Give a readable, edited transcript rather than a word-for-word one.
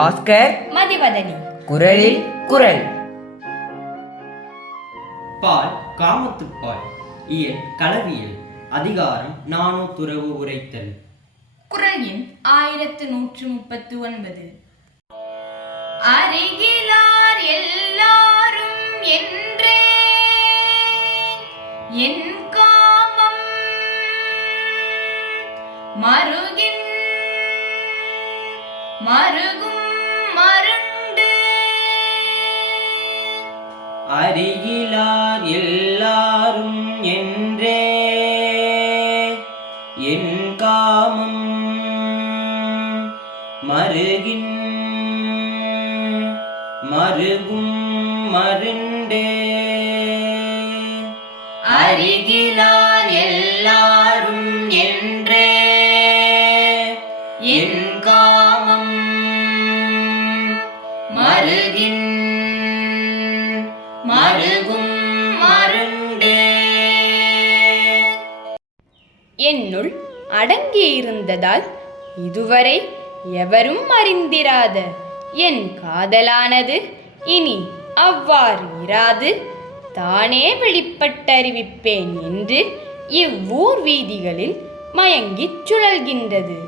பாஸ்கர் மதிவதனி. குரலில் குரல். பால் காமத்துப்பால் இயல் களவியல் அதிகாரம் நானோ துறவு உரைத்தல். குரல் எண் 1139. அருகிலார் எல்லாரும் என்றே என் காமம் மருகின் மருகும் மருண்டு. அருகிலார் எல்லாரும் என்றே என் காமம் மருகின் மருகும் மருண்டே. அருகிலார் எல்லாரும் என்றே என் காமம் மருகின் மருகும் மருண்டே. என்னுள் அடங்கியிருந்ததால் இதுவரை எவரும் அறிந்திராத என் காதலானது இனி அவ்வாறு இராது தானே வெளிப்பட்டறிவிப்பேன் என்று இவ்வூர் வீதிகளில் மயங்கிச் சுழல்கின்றது.